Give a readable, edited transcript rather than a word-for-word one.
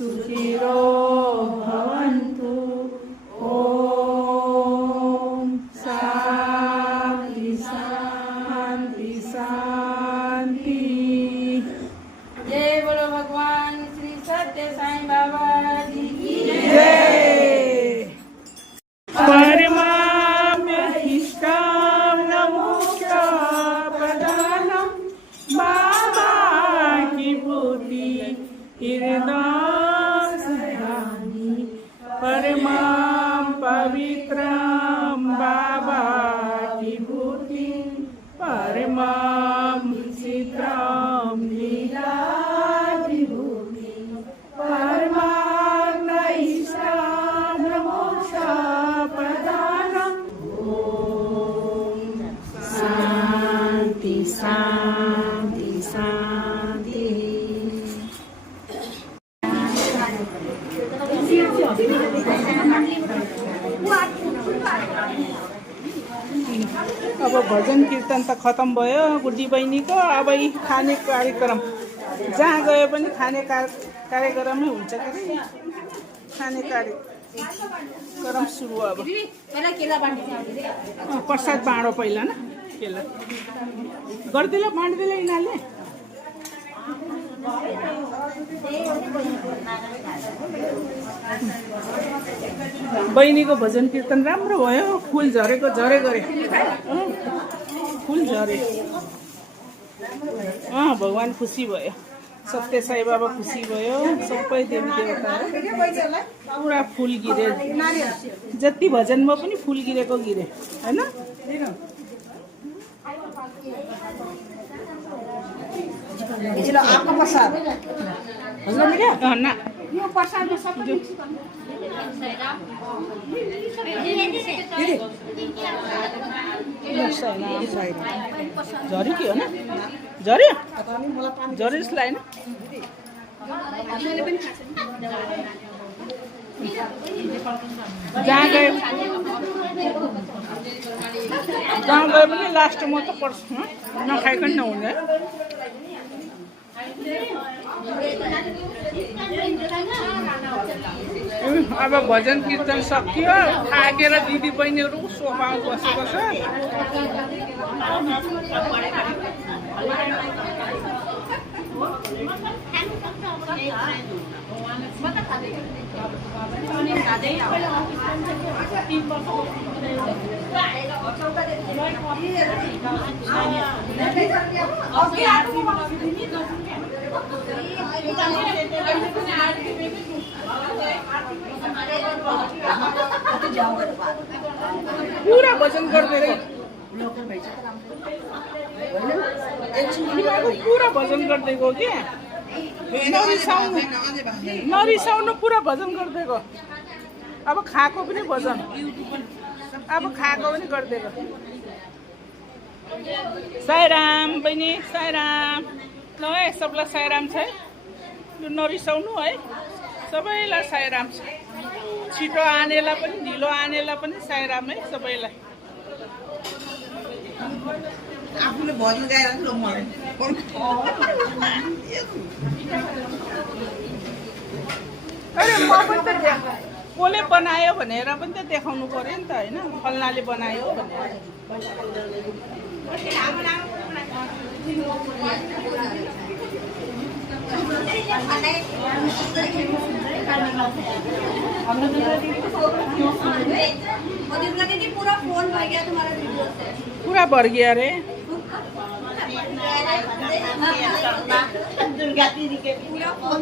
सुखिनो भवन्तु। ओम शांति शांति शांति। जय बोलो भगवान श्री सत्य साईं बाबा जी की जय। परमाम्यहिष्टां नमोक्षप्रदानं बाबा की भूति हृदयानि परमां पवित्रं बाबा की भूति परमां चित्रं लीलाभिभूति परमाग्नैष्टां मोक्षप्रदानम्। ॐ शान्ति शान्ति शान्ति। अब भजन कीर्तन त खत्म भयो गुड्डी बहिनीको। अब यी खाने कार्यक्रम जहाँ गए पनि खाने कार्यक्रमै हुन्छ के अरे। खाने कार्यक्रम सुरु अब। प्रसाद बाँडो पहिला न केला गरिदिला बाँडिदिला यिनीहरूले। बहिनीको भजन कीर्तन राम्रो भयो। फुल झरेको झरे गरे। फुल झरे। भगवान खुसी भयो। सत्य साई बाबा खुसी भयो। सबै देवी देवता पुरा फुल गिरे। जति भजनमा पनि फुल गिरेको गिरे हैन। आपका प्रसाद हजुर मिल्यो न यो प्रसाद में सब झरी के हो न झर्यो झर्यो जस्तो लाग्यो जहाँ गए पनि लास्टमा त पर्छ नखाइकन नहुँदैन। अब भजन कीर्तन सकियो। थाकेर दिदी बहिनीहरू सोफामा बसेको छ। पूरा भजन गर्दै पूरा भजन गर्दै गयो के नरिसाउनु पूरा भजन गर्दै गयो। अब खाएको पनि भजन अब खाएको पनि गर्दै गयो। साईराम बहिनी साईराम ल है सबलाई साईराम छ है। यो नरिसाउनु है सबैलाई साईराम छ। छिटो आनेलाई पनि ढिलो आनेलाई पनि साईराम है सबैलाई। आफूले भजन गाएर अरे म पनि त कसले बनायो भनेर पनि त देखाउनु पर्यो नि त हैन। फल्नाले बनायो भनेर पूरा भर गया रे। दुर्गा दीदी के पूरा फोन